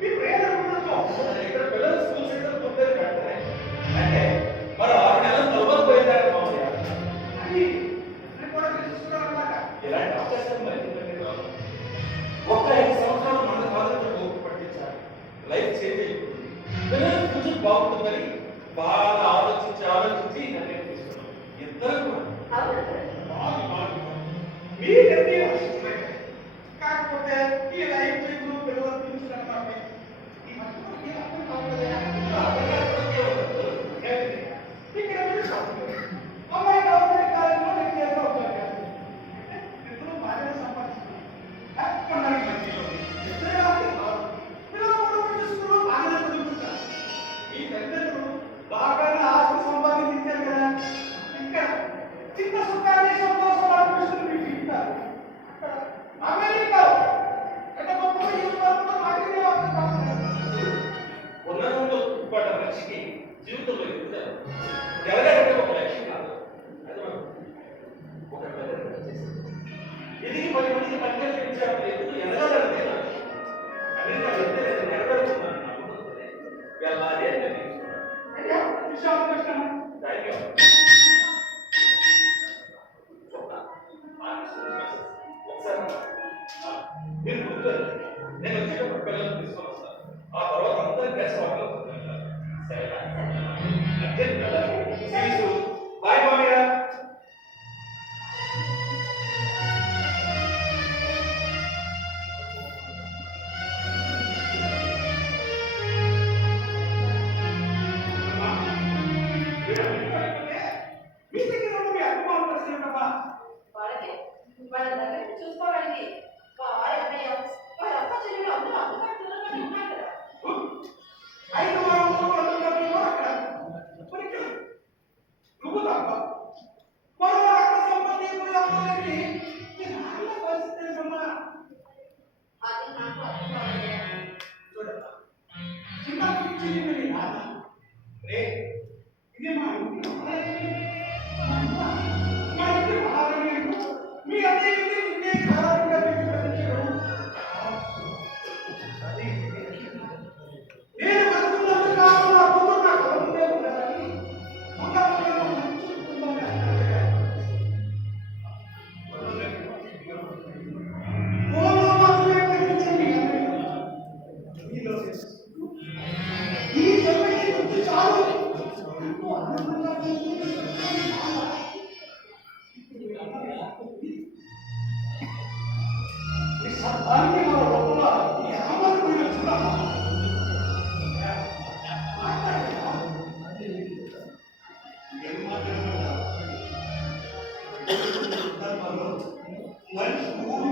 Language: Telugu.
మీరు ఇక్కడ పిల్లలు స్కూల్ సెంటర్ పొందారు వెంటనే అంటే మరి 6 నెలలు తొలగిపోయిందంటే మామయ్య అది కూడా తెలుసుకున్నారన్నమాట. ఇలాంటి అవకాశం మరి ఒక్క 5 సంవత్సరాలు మన కాలంలో గోపు పట్టించాలి. లైఫ్ చేంజ్ అయిపోతుంది. పిల్లల ఫ్యూచర్ బాగుంటుందని బాగా ఆలోచించి నిర్ణయం తీసుకున్నాం. ఇద్దరు కూడా మీ నిర్ణయం కాకపోతే ఈ లైఫ్ పిల్లలు చూసినట్టు ఈ మధ్య అర్థం కావాలి ఇక్కడ అమ్మాయి గవర్నమెంట్ కాలేజీలో నేను చేస్తూ ఉంటాను. ఇద్దరు బాగానే సంపాదిస్తున్నాను. పిల్లలు బాగానే చదువుకుంటారు. ఈ తల్లిదండ్రులు బాగానే ఆస్తి సంపాదించారు కదా, ఇంకా చిన్న సుఖాన్ని సంతోషం అనిపిస్తుంది మీకు ఇస్తారు. అక్కడ అమెరికా ఎంత గొప్ప మాటినే ఉన్నతంలో పడ్డ మనిషికి జీవితంలో ఎదుగుతారు. ఎలాగంటే ఒక లక్ష్యం కాదు, అది మనం ఒక ఎదిగి 10 మందికి పనిచేసి ఇచ్చారు. ఎదుగు ఎదగాలంటే అమెరికా వెళ్తే నేను నెరవేరుతున్నాను నమ్ముతుంది వెళ్ళాలి అని తీసుకున్నాను. మీరు గుర్తులేదు, నేను వచ్చేటప్పుడు పిల్లలు తీసుకొని వస్తాను. ఆ తర్వాత అందరూ కలిసి వాటిలో బాయ్ మామయ్య. మీ దగ్గర ఉన్న మీ అభిమానం పరిస్థితి వాళ్ళకి వాళ్ళ దగ్గర చూసుకోవడానికి వాళ్ళ చెల్లెలు అందరూ అందుబాటులోనే ఉన్నాయి కదా. 5 వారాలు అక్కడ నువ్వు తప్ప మరో అక్కడ సంబంధించి పరిస్థితి అమ్మా. అది నాకు అర్థం కాలేదు. చూడమ్మా, చిన్నప్పటి నుంచి నేను నాన్న రే ఇది మా ఇంటి మా ఇంటి మహారాణి మీ అందరికీ ఉండే కారణంగా పెంచడం నేను బతుకున్నంత కాలం నా కూతురు నా కలుగుతూ ఉండాలని మంచి కుటుంబాన్ని ఫోన్లో మాత్రమే పండించండి. ఈ సమయం గురించి చాలు ఎంతో ఆనందంగా ఈ సత్తాన్ని మన లోపల ఏమని వచ్చినామా మనిషి ఊరు